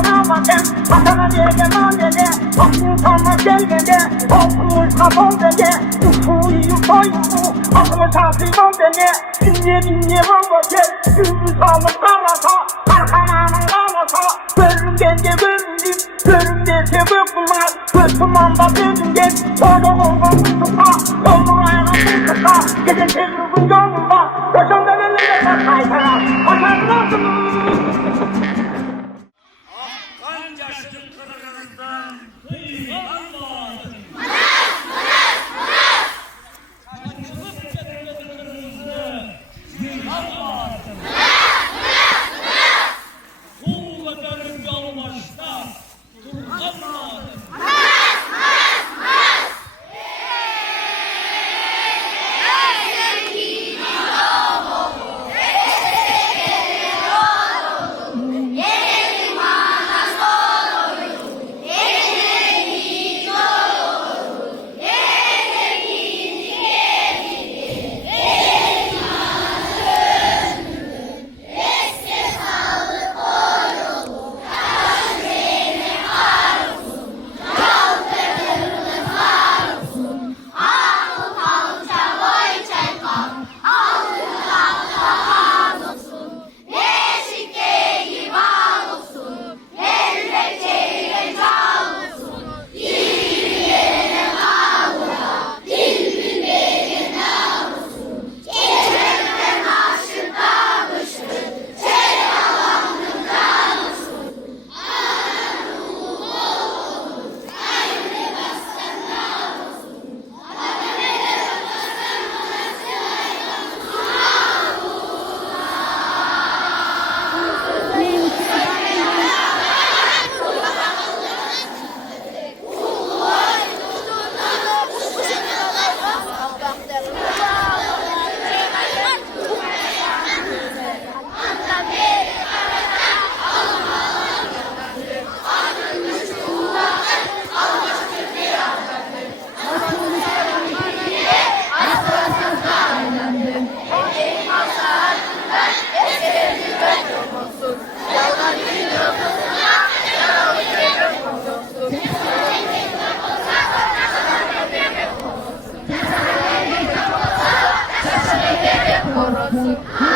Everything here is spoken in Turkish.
ağlamadım. Atana diye manede, aklın sana gelmedi. Altımı kapal beni, uçuyu koydu. Aklımı takılan beni, dinle valla gündüz alıp karata, arkananın karata. Görürüm bence görürüm, görürüm dese bıkmaz. Gözüm anda benim gel, sonra olmam tuta. Yolun ayağını tuta, gidin tezgürün yolunda. Koşan önünde kaytara, koşan Kancacık kırığından kıyılan vardır. Kaçılıp getirdiğinizde kıyılan vardır. Kuğla benim yol başta durgan vardır. Thank you.